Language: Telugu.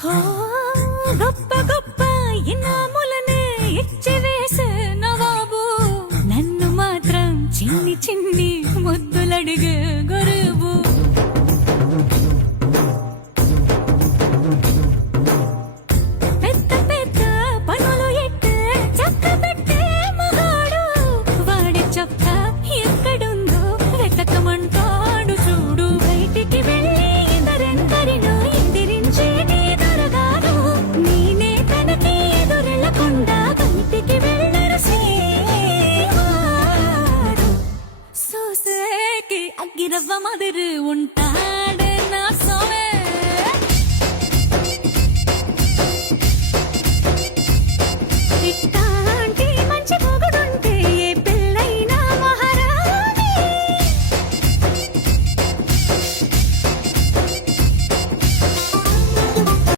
హో, గొప్ప గొప్ప ఇనాములనే ఇచ్చి వేసే నవాబు నన్ను మాత్రం చిన్ని చిన్ని ముద్దులడిగే గొర్రె